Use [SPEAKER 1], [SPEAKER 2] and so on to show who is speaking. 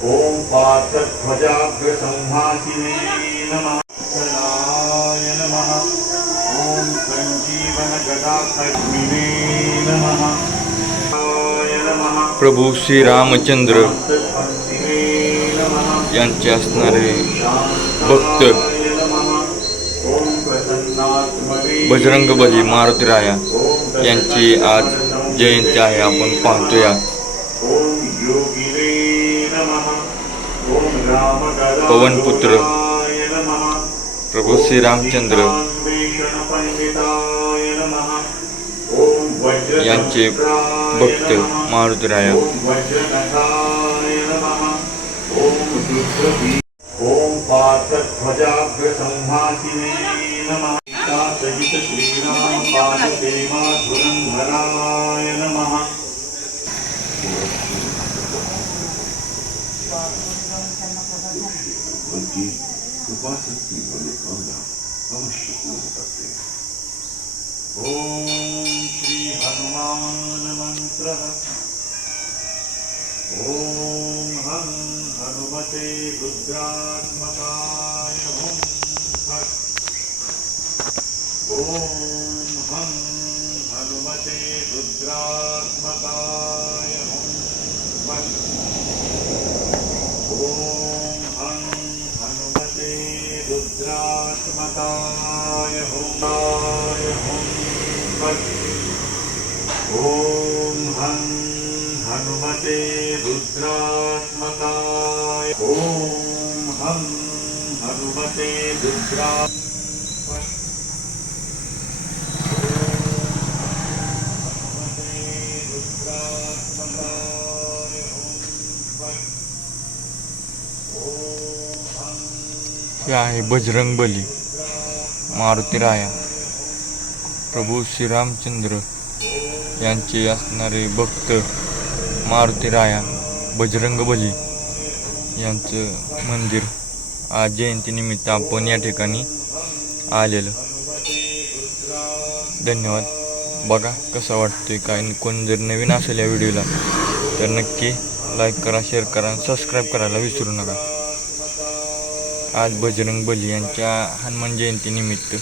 [SPEAKER 1] ॐ पार्थध्वजाग्रसंहासिने नमः। नाय नमः। ॐ सञ्जीवनगदाखड्मिने नमः।
[SPEAKER 2] प्रभू श्री रामचंद्र यांचे असणारे भक्त
[SPEAKER 1] बजरंग प्रसन्नात्मने
[SPEAKER 2] मारुतीराया यांची आज जयंती आहे आपण पाहतोया. पवनपुत्र
[SPEAKER 1] नमः
[SPEAKER 2] प्रभू श्री रामचंद्र यांचे भक्त मारुतीराया।
[SPEAKER 1] ॐ वज्रनखाय नमः ॐ रुद्रवी ॐ पार्थध्वजाग्रसंहासिने नमः सहित श्रीराम पादसेवाधुरन्धराय नमः उनकी उपासक की मनोकामना अवश्य पूर्ण करते हैं ॐ श्री हनुमान मंत्र ॐ हम हनुमते रुद्रात्मकाय हुं फट् ॐ हनुमते रुद्रात्मकाय रुद्रात्मकाय हुमाय ॐ हं हनुमते रुद्रात्मकाय। ॐ हं हनुमते रुद्रा। रुद्रात्मकाय हुं
[SPEAKER 2] बजरंग बली मारुतीराया प्रभू श्रीरामचंद्र यांचे असणारे भक्त मारुतीराया बजरंग बली यांचं मंदिर आज जयंतीनिमित्त आपण या ठिकाणी आलेलं. धन्यवाद. बघा कसं वाटतोय काय कोण जर नवीन असेल या व्हिडिओला तर नक्की लाईक करा शेअर करा आणि सबस्क्राईब करायला विसरू नका. आज बजरंग बली यांच्या हनुमान जयंतीनिमित्त